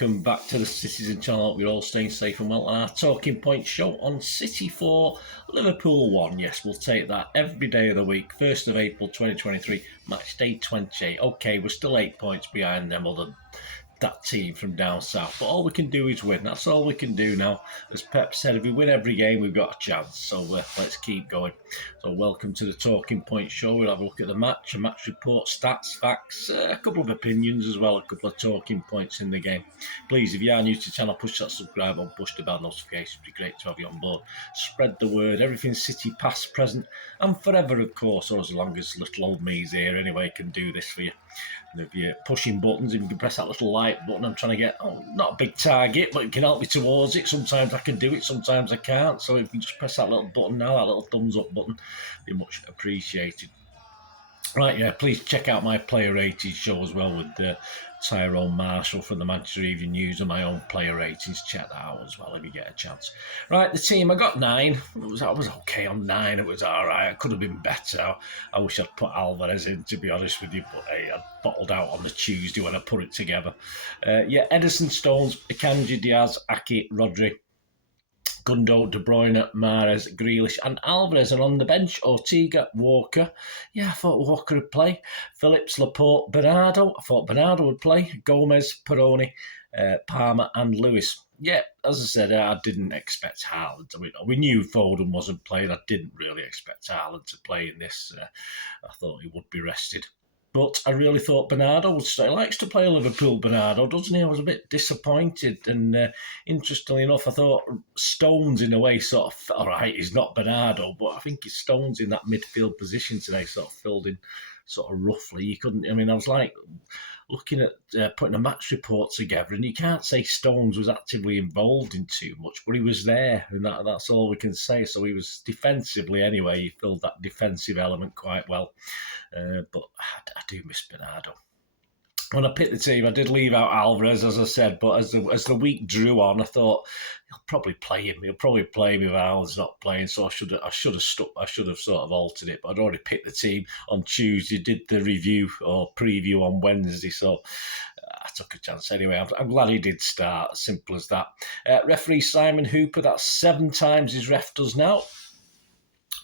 welcome back to the Citizen channel. We're all staying safe and well on our Talking Point show on City 4, Liverpool 1. Yes, we'll take that every day of the week. 1st of April 2023, match day 28. Okay, we're still 8 points behind them other that team from down south, but all we can do is win. That's all we can do now. As Pep said, if we win every game, we've got a chance. So let's keep going. So welcome to the Talking Point show. We'll have a look at the match, a match report, stats, facts, a couple of opinions as well, a couple of talking points in the game. Please, if you are new to the channel, push that subscribe on, push the bell notifications. It'd be great to have you on board. Spread the word. Everything City, past, present, and forever, of course, or as long as little old me's here anyway can do this for you. And if you're pushing buttons, if you can press that little like button, I'm trying to get, not a big target, but it can help me towards it. Sometimes I can do it, sometimes I can't. So if you can just press that little button now, that little thumbs up button, be much appreciated. Right, yeah, please check out my player rated show as well with Tyrone Marshall from the Manchester Evening News and my own player ratings. Check that out as well if you get a chance. Right, the team, I got 9. I was okay on 9. It was all right. It could have been better. I wish I'd put Alvarez in, to be honest with you, but hey, I bottled out on the Tuesday when I put it together. Yeah, Ederson, Stones, Akanji, Diaz, Aki, Rodri, Gundo, De Bruyne, Mahrez, Grealish and Alvarez, and on the bench, Ortega, Walker. Yeah, I thought Walker would play. Phillips, Laporte, Bernardo. I thought Bernardo would play. Gomez, Peroni, Palmer and Lewis. Yeah, as I said, I didn't expect Haaland. I mean, we knew Foden wasn't playing. I didn't really expect Haaland to play in this. I thought he would be rested. But I really thought Bernardo would stay. He likes to play Liverpool, Bernardo, doesn't he? I was a bit disappointed. And interestingly enough, I thought Stones, in a way, sort of, all right, he's not Bernardo, but I think Stones in that midfield position today sort of filled in sort of roughly. You couldn't, I mean, I was like looking at putting a match report together, and you can't say Stones was actively involved in too much, but he was there, and that's all we can say. So he was defensively anyway, he filled that defensive element quite well. But I do miss Bernardo. When I picked the team, I did leave out Alvarez, as I said, but as the week drew on, I thought he'll probably play him. He'll probably play him if Alvarez not playing. So I should have sort of altered it. But I'd already picked the team on Tuesday, did the review or preview on Wednesday, so I took a chance anyway. I'm glad he did start. Simple as that. Referee Simon Hooper. That's 7 times his ref does now.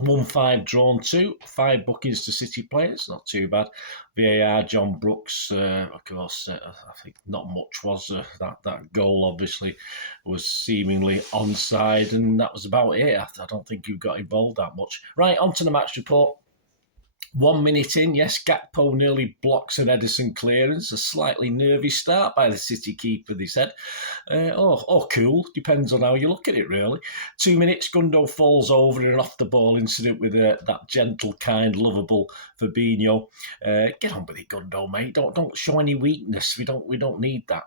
1-5 drawn 2, 5 bookings to City players, not too bad. VAR, John Brooks, of course, I think not much was that goal. Obviously, was seemingly onside, and that was about it. I don't think you got involved that much. Right, on to the match report. 1 minute in, yes, Gakpo nearly blocks an Ederson clearance. A slightly nervy start by the City keeper, they said. Cool. Depends on how you look at it, really. 2 minutes, Gundo falls over in an off-the-ball incident with that gentle, kind, lovable Fabinho. Get on with it, Gundo, mate. Don't show any weakness. We don't need that.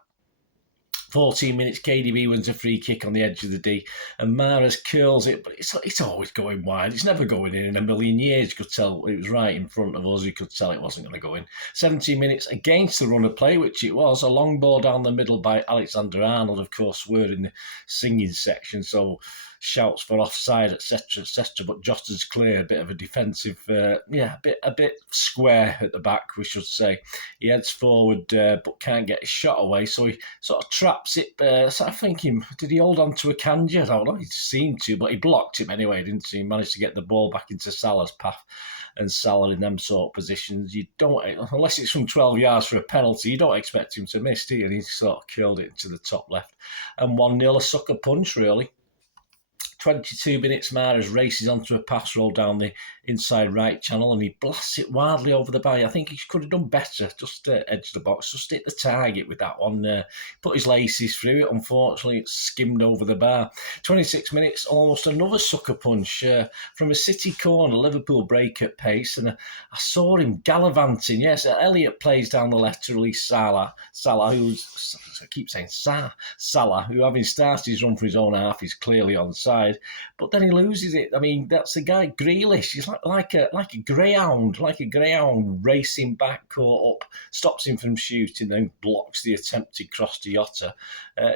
14 minutes, KDB wins a free kick on the edge of the D, and Mahrez curls it, but it's always going wide. It's never going in a million years. You could tell it was right in front of us. You could tell it wasn't going to go in. 17 minutes against the run of play, which it was. A long ball down the middle by Alexander-Arnold. Of course, we're in the singing section, so shouts for offside, etc., etc. But Jota's clear, a bit of a defensive, a bit square at the back, we should say. He heads forward, but can't get his shot away, so he sort of traps it. So I'm thinking, did he hold on to Akanji? I don't know. He seemed to, but he blocked him anyway, didn't he? He managed to get the ball back into Salah's path. And Salah in them sort of positions, you don't, unless it's from 12 yards for a penalty, you don't expect him to miss, do you? And he sort of killed it to the top left. And 1-0, a sucker punch, really. 22 minutes, Mahrez races onto a pass roll down the inside right channel, and he blasts it wildly over the bar. I think he could have done better, just edge the box, just hit the target with that one. Put his laces through it. Unfortunately, it skimmed over the bar. 26 minutes, almost another sucker punch from a City corner. Liverpool break at pace, and I saw him gallivanting. Yes, Elliott plays down the left to release Salah, who's, I keep saying Salah, who having started his run for his own half, is clearly onside. But then he loses it. I mean, that's the guy, Grealish. He's like a greyhound, racing back, caught up, stops him from shooting, then blocks the attempted cross to Jota.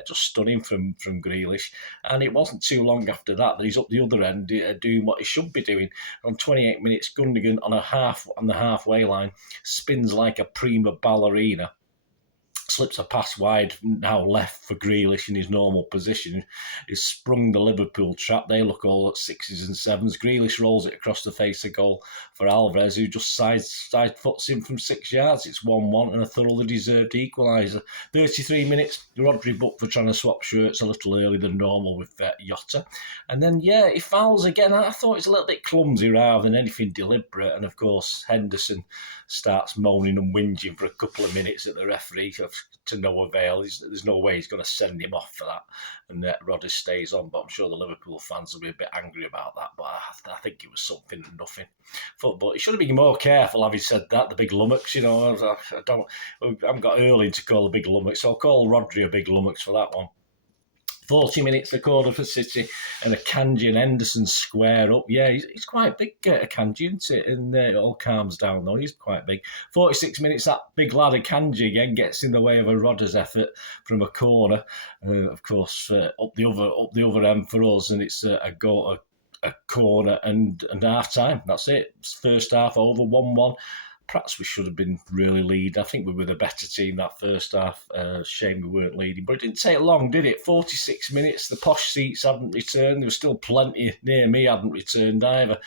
Just stunning from Grealish. And it wasn't too long after that he's up the other end doing what he should be doing. On 28 minutes, Gundogan on the halfway line spins like a prima ballerina. slips a pass wide, now left for Grealish in his normal position. He's sprung the Liverpool trap. They look all at 6s and 7s. Grealish rolls it across the face of goal for Alvarez, who just side foots him from 6 yards. It's 1-1 and a thoroughly deserved equaliser. 33 minutes, Rodri booked for trying to swap shirts a little earlier than normal with Jota. And then, he fouls again. I thought it's a little bit clumsy rather than anything deliberate. And, of course, Henderson starts moaning and whinging for a couple of minutes at the referee to no avail. There's no way he's going to send him off for that. And Rodri stays on, but I'm sure the Liverpool fans will be a bit angry about that. But I think it was something and nothing. But he should have been more careful, having said that. The big lummox, I haven't got Erling to call the big lummox, so I'll call Rodri a big lummox for that one. 40 minutes, the corner for City, and Akanji and Henderson square up. Yeah, he's quite big, Akanji, isn't it? And it all calms down, though. He's quite big. 46 minutes, that big lad Akanji again gets in the way of a Rodgers effort from a corner. Of course, up the other end for us, and it's a goal, a corner and half time. That's it. First half over, 1-1. Perhaps we should have been really lead. I think we were the better team that first half. Shame we weren't leading. But it didn't take long, did it? 46 minutes. The posh seats hadn't returned. There was still plenty near me hadn't returned either.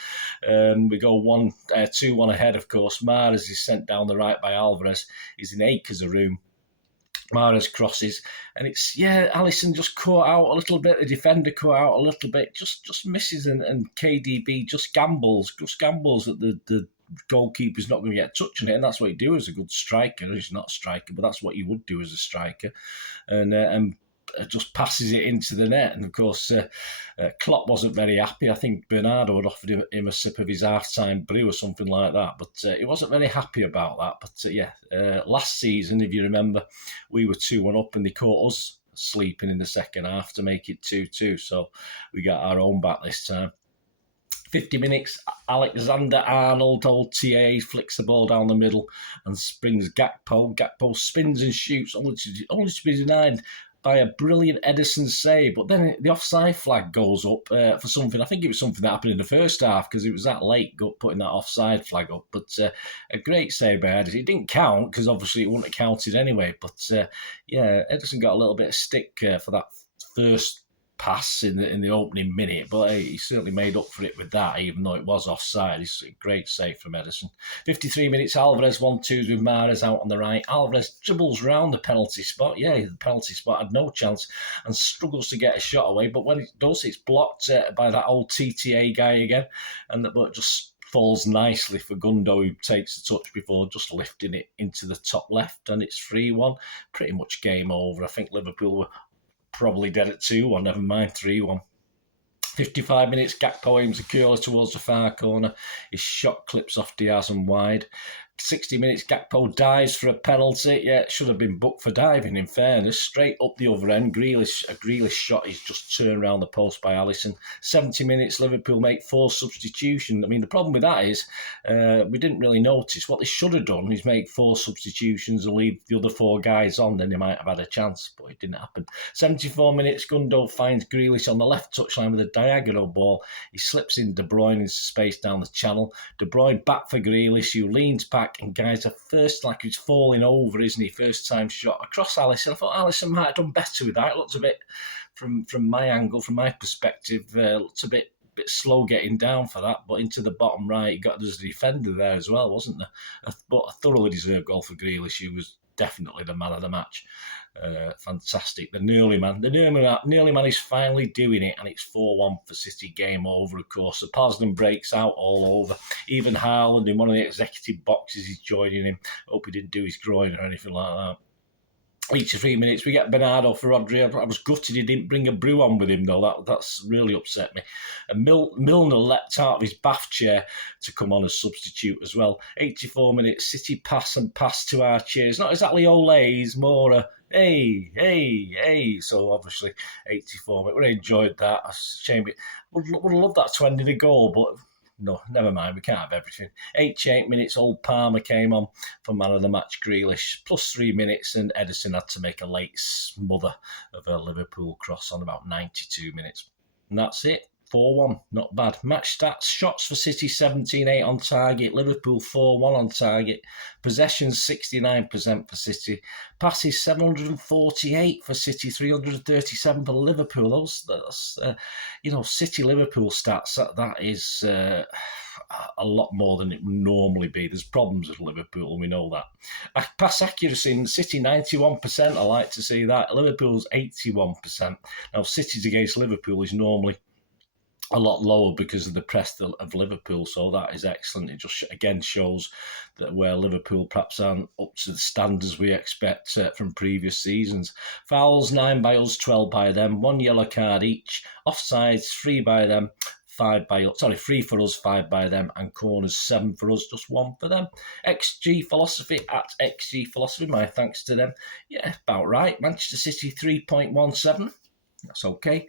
We go 2-1 ahead, of course. Mahrez is sent down the right by Alvarez. He's in acres of room. Mahrez crosses, and it's Alisson just caught out a little bit. The defender caught out a little bit, just misses, and KDB just gambles that the goalkeeper's not going to get a touch on it, and that's what you do as a good striker. He's not a striker, but that's what you would do as a striker, and just passes it into the net. And of course, Klopp wasn't very happy. I think Bernardo had offered him a sip of his half-time brew or something like that, but he wasn't very happy about that. But last season, if you remember, we were 2-1 up and they caught us sleeping in the second half to make it 2-2. So we got our own back this time. 50 minutes, Alexander-Arnold, old TA, flicks the ball down the middle and springs Gakpo. Gakpo spins and shoots, only to be denied by a brilliant Ederson save. But then the offside flag goes up for something. I think it was something that happened in the first half because it was that late putting that offside flag up. But a great save by Ederson. It didn't count because obviously it wouldn't have counted anyway. But Ederson got a little bit of stick for that first pass in the opening minute, but he certainly made up for it with that, even though it was offside. It's a great save from Ederson. 53 minutes, Alvarez 1-2 with Mahrez out on the right. Alvarez dribbles round the penalty spot. The penalty spot had no chance and struggles to get a shot away, but when it does, it's blocked by that old TTA guy again, but just falls nicely for Gundo, who takes the touch before just lifting it into the top left, and it's 3-1. Pretty much game over. I think Liverpool were probably dead at 2-1, never mind 3-1. 55 minutes, Gakpo aims a curler towards the far corner. His shot clips off Diaz and wide. 60 minutes, Gakpo dives for a penalty. It should have been booked for diving, in fairness. Straight up the other end. A Grealish shot is just turned around the post by Alisson. 70 minutes, Liverpool make 4 substitutions. I mean, the problem with that is we didn't really notice. What they should have done is make 4 substitutions and leave the other 4 guys on, then they might have had a chance, but it didn't happen. 74 minutes, Gundo finds Grealish on the left touchline with a diagonal ball. He slips in De Bruyne into space down the channel. De Bruyne back for Grealish, who leans back and guys are first, like he's falling over, isn't he? First time shot across Alisson. I thought Alisson might have done better with that. It looked a bit, from my angle, from my perspective, looked a bit slow getting down for that, but into the bottom right, he got there's a defender there as well, wasn't there? But a thoroughly deserved goal for Grealish, who was definitely the man of the match. Fantastic. The nearly man is finally doing it, and it's 4-1 for City. Game over, of course. So Posnan breaks out all over. Even Haaland in one of the executive boxes is joining him. Hope he didn't do his groin or anything like that. 83 minutes, we get Bernardo for Rodri. I was gutted he didn't bring a brew on with him, though. That's really upset me. And Milner leapt out of his bath chair to come on as substitute as well. 84 minutes, City pass to our cheers. Not exactly Ole's, more a hey. So obviously, 84 minutes. We enjoyed that. It's a shame. Would have loved that to end in a goal, but no, never mind. We can't have everything. 88 minutes, old Palmer came on for man of the match, Grealish. Plus 3 minutes, and Ederson had to make a late smother of a Liverpool cross on about 92 minutes. And that's it. 4-1, not bad. Match stats, shots for City 17-8 on target, Liverpool 4-1 on target, possessions 69% for City, passes 748 for City, 337 for Liverpool. That's City Liverpool stats, that is a lot more than it would normally be. There's problems with Liverpool, and we know that. Pass accuracy in City 91%. I like to see that. Liverpool's 81%. Now, City's against Liverpool is normally a lot lower because of the press of Liverpool, so that is excellent. It just again shows that where Liverpool perhaps aren't up to the standards we expect from previous seasons. Fouls 9 by us, 12 by them, 1 yellow card each. Offsides 3 by them, 3 for us, 5 by them, and corners 7 for us, just 1 for them. XG Philosophy at XG Philosophy, my thanks to them. Yeah, about right. Manchester City 3.17. That's okay.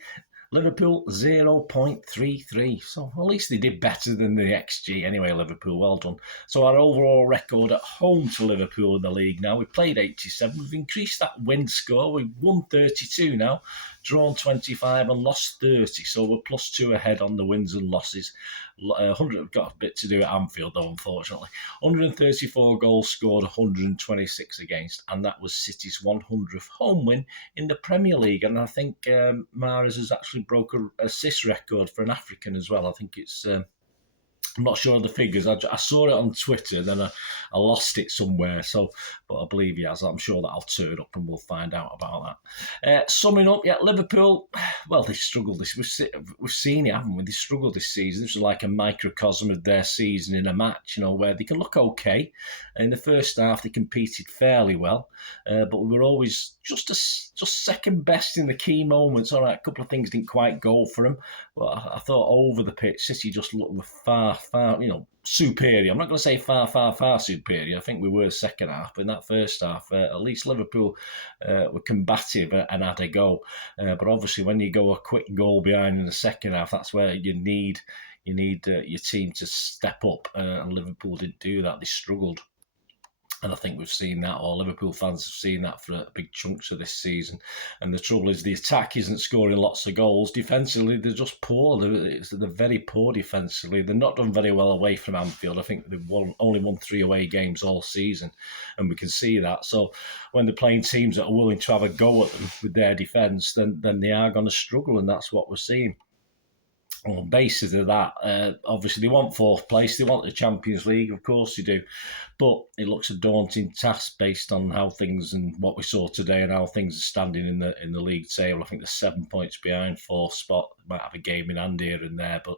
Liverpool 0.33. So at least they did better than the XG. Anyway, Liverpool, well done. So our overall record at home to Liverpool in the league now, we played 87. We've increased that win score. We've won 32 now, drawn 25 and lost 30. So we're +2 ahead on the wins and losses. 100 got a bit to do at Anfield though, unfortunately. 134 goals scored, 126 against, and that was City's 100th home win in the Premier League. And I think Mahrez has actually broke an assist record for an African as well. I think it's I'm not sure of the figures. I saw it on Twitter, then I lost it somewhere. So, but I believe he has. I'm sure that'll turn up and we'll find out about that. Summing up, yeah, Liverpool, well, they struggled this. We've seen it, haven't we? They struggled this season. This was like a microcosm of their season in a match, where they can look okay. In the first half, they competed fairly well, but we were always just second best in the key moments. All right, a couple of things didn't quite go for them, but I thought over the pitch, City just looked far, superior. I'm not going to say far superior. I think we were second half, but in that first half, at least Liverpool were combative and had a go. But obviously, when you go a quick goal behind in the second half, that's where you need your team to step up. And Liverpool didn't do that. They struggled. And I think we've seen that, or Liverpool fans have seen that for big chunks of this season. And the trouble is the attack isn't scoring lots of goals. Defensively, they're just poor. They're very poor defensively. They're not done very well away from Anfield. I think they've only won 3 away games all season, and we can see that. So when they're playing teams that are willing to have a go at them with their defence, then they are going to struggle, and that's what we're seeing. On the basis of that, obviously they want 4th place, they want the Champions League, of course they do, but it looks a daunting task based on how things and what we saw today and how things are standing in the league table. I think they're 7 points behind 4th spot. They might have a game in hand here and there, but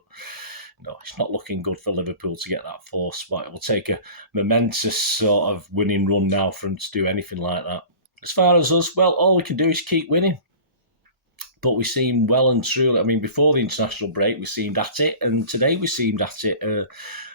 no, it's not looking good for Liverpool to get that 4th spot. It will take a momentous sort of winning run now for them to do anything like that. As far as us, well, all we can do is keep winning. But we seem well and truly, before the international break, we seemed at it. And today we seemed at it.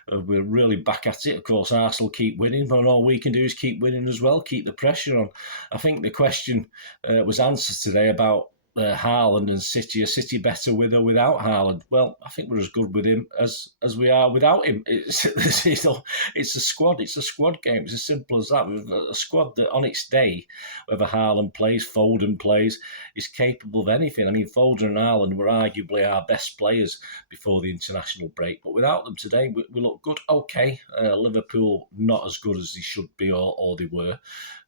We're really back at it. Of course, Arsenal keep winning, but all we can do is keep winning as well, keep the pressure on. I think the question was answered today about Haaland and City. Are City better with or without Haaland? Well, I think we're as good with him as we are without him. It's a squad. It's a squad game. It's as simple as that. We've got a squad that on its day, whether Haaland plays, Foden plays, is capable of anything. Foden and Haaland were arguably our best players before the international break, but without them today, we look good. Okay, Liverpool not as good as they should be or they were.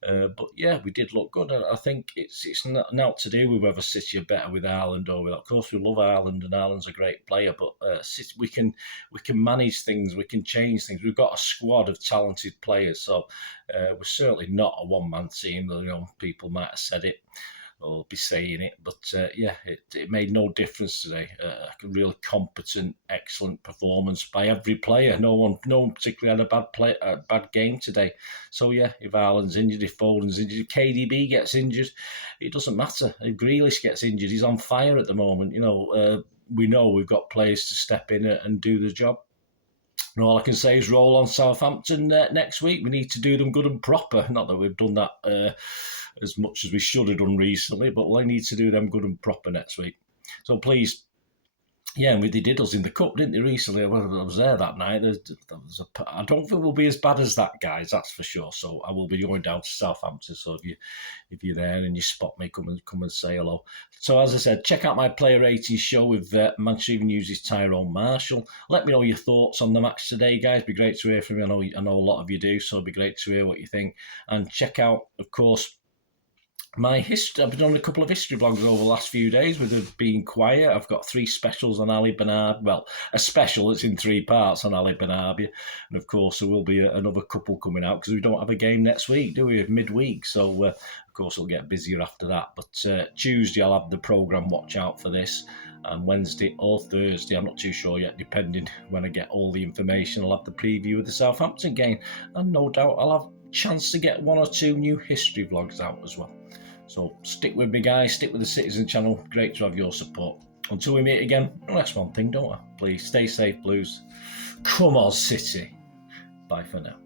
But yeah, we did look good. I think it's not to do with whether City are better with Haaland or without. Of course, we love Haaland, and Haaland's a great player. But City, we can manage things, we can change things. We've got a squad of talented players, so we're certainly not a one-man team. People might have said it or be saying it, but it made no difference today. A really competent, excellent performance by every player. No one particularly had a bad game today. So if Haaland's injured, if Foden's injured, if KDB gets injured, it doesn't matter. If Grealish gets injured, he's on fire at the moment. We know we've got players to step in and do the job. And all I can say is roll on Southampton next week. We need to do them good and proper. Not that we've done that as much as we should have done recently, but we need to do them good and proper next week. So please Yeah, and they did us in the cup, didn't they, recently? I was there that night. I don't think we'll be as bad as that, guys, that's for sure. So I will be going down to Southampton. So if you're there and you spot me, come and say hello. So as I said, check out my player ratings show with Manchester News' Tyrone Marshall. Let me know your thoughts on the match today, guys. It'd be great to hear from you. I know a lot of you do, so it'd be great to hear what you think. And check out, of course, my history. I've been on a couple of history blogs over the last few days with it being quiet. I've got 3 specials on Ali Bernard. Well, a special that's in 3 parts on Ali Bernabia. And of course, there will be another couple coming out because we don't have a game next week, do we? Midweek. So, of course, it'll get busier after that. But Tuesday, I'll have the programme. Watch out for this. And Wednesday or Thursday, I'm not too sure yet, depending when I get all the information, I'll have the preview of the Southampton game. And no doubt I'll have a chance to get 1 or 2 new history vlogs out as well. So stick with me, guys. Stick with the Citizen channel. Great to have your support. Until we meet again, that's one thing, don't I? Please stay safe, Blues. Come on, City. Bye for now.